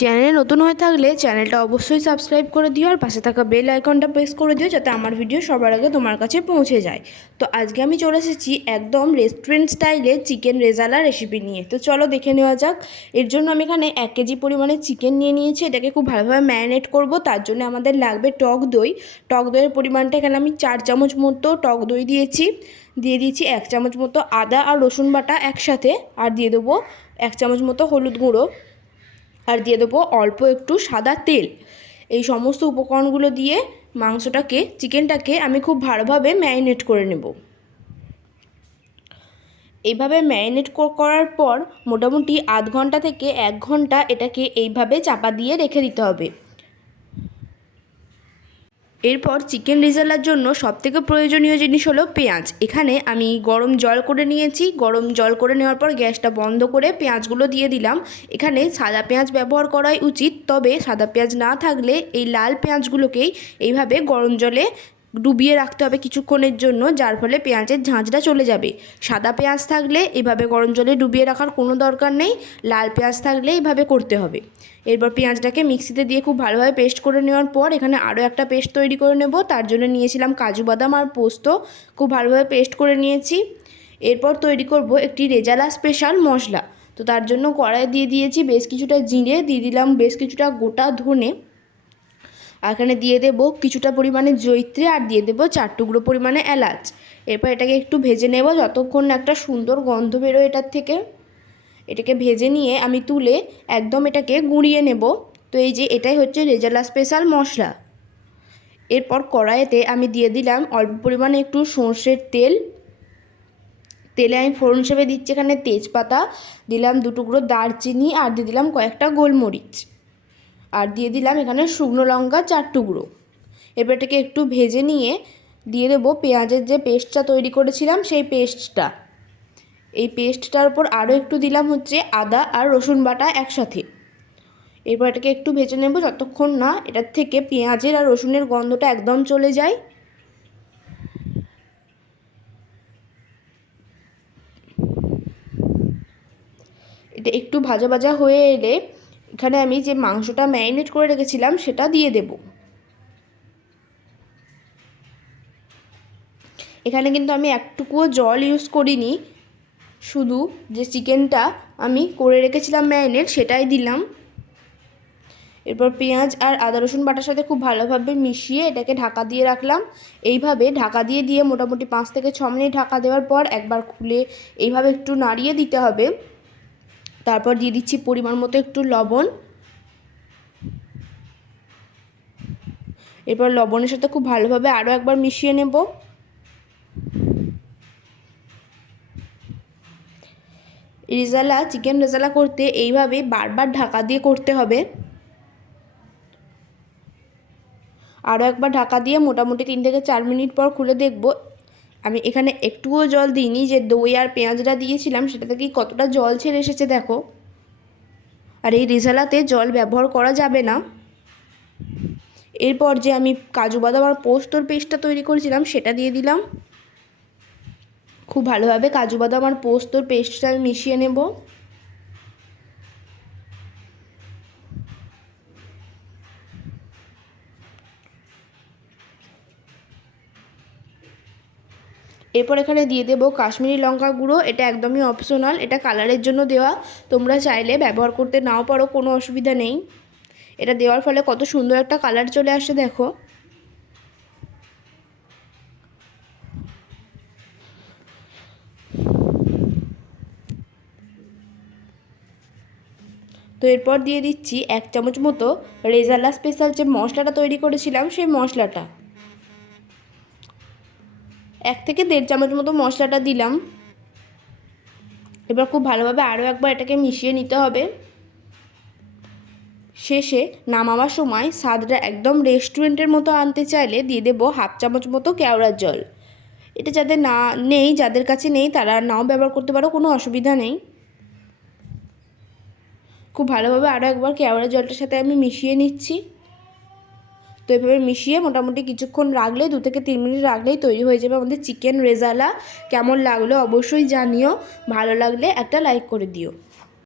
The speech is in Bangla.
চ্যানেলে নতুন হয়ে থাকলে চ্যানেলটা অবশ্যই সাবস্ক্রাইব করে দিও আর পাশে থাকা বেল আইকনটা প্রেস করে দিও যাতে আমার ভিডিও সবার আগে তোমার কাছে পৌঁছে যায়। তো আজকে আমি চলে এসেছি একদম রেস্টুরেন্ট স্টাইলে চিকেন রেজালা রেসিপি নিয়ে। তো চলো দেখে নেওয়া যাক। এর জন্য আমি এখানে 1 কেজি পরিমাণে চিকেন নিয়ে নিয়েছি। এটাকে খুব ভালোভাবে ম্যারিনেট করব। তার জন্য আমাদের লাগবে টক দই। টক দইয়ের পরিমাণটা এখানে আমি 4 চামচ মতো টক দই দিয়েছি। দিয়ে দিয়েছি 1 চামচ মতো আদা আর রসুন বাটা একসাথে, আর দিয়ে দেবো 1 চামচ মতো হলুদ গুঁড়ো, আর দিয়ে দেবো অল্প একটু সাদা তেল। এই সমস্ত উপকরণগুলো দিয়ে চিকেনটাকে আমি খুব ভালোভাবে ম্যারিনেট করে নেব। এইভাবে ম্যারিনেট করার পর মোটামুটি আধ ঘন্টা থেকে 1 ঘন্টা এটাকে এইভাবে চাপা দিয়ে রেখে দিতে হবে। এরপর চিকেন রেজালার জন্য সবথেকে প্রয়োজনীয় জিনিস হলো পেঁয়াজ। এখানে আমি গরম জল করে নিয়েছি। গরম জল করে নেওয়ার পর গ্যাসটা বন্ধ করে পেঁয়াজগুলো দিয়ে দিলাম। এখানে সাদা পেঁয়াজ ব্যবহার করাই উচিত, তবে সাদা পেঁয়াজ না থাকলে এই লাল পেঁয়াজগুলোকেই এইভাবে গরম জলে ডুবিয়ে রাখতে হবে কিছুক্ষণের জন্য, যার ফলে পেঁয়াজের ঝাঁঝটা চলে যাবে। সাদা পেঁয়াজ থাকলে এইভাবে গরম জলে ডুবিয়ে রাখার কোনো দরকার নেই, লাল পেঁয়াজ থাকলে এইভাবে করতে হবে। এরপর পেঁয়াজটাকে মিক্সিতে দিয়ে খুব ভালোভাবে পেস্ট করে নেওয়ার পর এখানে আরও একটা পেস্ট তৈরি করে নেব। তার জন্য নিয়েছিলাম কাজু বাদাম আর পোস্ত, খুব ভালোভাবে পেস্ট করে নিয়েছি। এরপর তৈরি করব একটি রেজালা স্পেশাল মশলা। তো তার জন্য কড়াই দিয়ে দিয়েছি বেশ কিছুটা জিরে, দিয়ে দিলাম বেশ কিছুটা গোটা ধনে, আর এখানে দিয়ে দেবো কিছুটা পরিমাণে জয়িত্রী, আর দিয়ে দেবো 4 টুকরো পরিমাণে এলাচ। এরপর এটাকে একটু ভেজে নেব যতক্ষণ না একটা সুন্দর গন্ধ বেরোয় এটার থেকে। এটাকে ভেজে নিয়ে আমি তুলে একদম এটাকে গুঁড়িয়ে নেব। তো এই যে এটাই হচ্ছে রেজালা স্পেশাল মশলা। এরপর কড়াইতে আমি দিয়ে দিলাম অল্প পরিমাণে একটু সর্ষের তেল। তেলে আমি ফোড়ন হিসেবে দিচ্ছি এখানে তেজপাতা, দিলাম 2 টুকরো দারচিনি, আর দিয়ে দিলাম কয়েকটা গোলমরিচ, আর দিয়ে দিলাম এখানে শুকনো লঙ্কা 4 টুকরো। এবার এটাকে একটু ভেজে নিয়ে দিয়ে দেবো পেঁয়াজের যে পেস্টটা তৈরি করেছিলাম সেই পেস্টটা। এই পেস্টটার উপর আরও একটু দিলাম হচ্ছে আদা আর রসুন বাটা একসাথে। এরপর এটাকে একটু ভেজে নেব যতক্ষণ না এটার থেকে পেঁয়াজের আর রসুনের গন্ধটা একদম চলে যায়। এটা একটু ভাজা ভাজা হয়ে এলে এখানে আমি যে মাংসটা ম্যারিনেট করে রেখেছিলাম সেটা দিয়ে দেব। এখানে কিন্তু আমি একটুকুও জল ইউজ করিনি, শুধু যে চিকেনটা আমি করে রেখেছিলাম ম্যারিনেট সেটাই দিলাম। এরপর পেঁয়াজ আর আদা রসুন বাটার সাথে খুব ভালোভাবে মিশিয়ে এটাকে ঢাকা দিয়ে রাখলাম। এইভাবে ঢাকা দিয়ে মোটামুটি 5 থেকে 6 মিনিট ঢাকা দেওয়ার পর একবার খুলে এইভাবে একটু নাড়িয়ে দিতে হবে। তারপর দিয়ে দিচ্ছি পরিমাণ মতো একটু লবণ। এরপর লবণের সাথে খুব ভালোভাবে আরও একবার মিশিয়ে নেব। চিকেন রেজালা করতে এইভাবে বারবার ঢাকা দিয়ে করতে হবে। আরও একবার ঢাকা দিয়ে মোটামুটি 3 থেকে 4 মিনিট পর খুলে দেখব। আমি এখানে একটুও জল দিইনি, যে দই আর পেঁয়াজটা দিয়েছিলাম সেটা থেকেই কতটা জল ছেড়ে এসেছে দেখো। আর এই রেজালাতে জল ব্যবহার করা যাবে না। এরপর যে আমি কাজু বাদাম আর পোস্তর পেস্টটা তৈরি করেছিলাম সেটা দিয়ে দিলাম। খুব ভালোভাবে কাজু বাদাম আর পোস্তর পেস্টটা আমি মিশিয়ে নেব। এরপর এখানে দিয়ে দেবো কাশ্মীরি লঙ্কা গুঁড়ো। এটা একদমই অপশনাল, এটা কালারের জন্য দেওয়া, তোমরা চাইলে ব্যবহার করতে নাও পারো, কোনো অসুবিধা নেই। এটা দেওয়ার ফলে কত সুন্দর একটা কালার চলে আসে দেখো। তো এরপর দিয়ে দিচ্ছি 1 চামচ মতো রেজালা স্পেশাল যে মশলাটা তৈরি করেছিলাম সেই মশলাটা। 1 থেকে 1.5 চামচ মতো মশলাটা দিলাম। এবার খুব ভালোভাবে আরও একবার এটাকে মিশিয়ে নিতে হবে। শেষে নামাবার সময় স্বাদটা একদম রেস্টুরেন্টের মতো আনতে চাইলে দিয়ে দেবো 1/2 চামচ মতো কেওড়ার জল। এটা যাদের কাছে নেই তারা নাও ব্যবহার করতে পারো, কোনো অসুবিধা নেই। খুব ভালোভাবে আরও একবার কেওড়ার জলটার সাথে আমি মিশিয়ে নিচ্ছি। তো এভাবে মিশিয়ে মোটামুটি কিছুক্ষণ রাখলে 2 থেকে 3 মিনিট রাখলেই তৈরি হয়ে যাবে আমাদের চিকেন রেজালা। কেমন লাগলো অবশ্যই জানিও, ভালো লাগলে একটা লাইক করে দিও।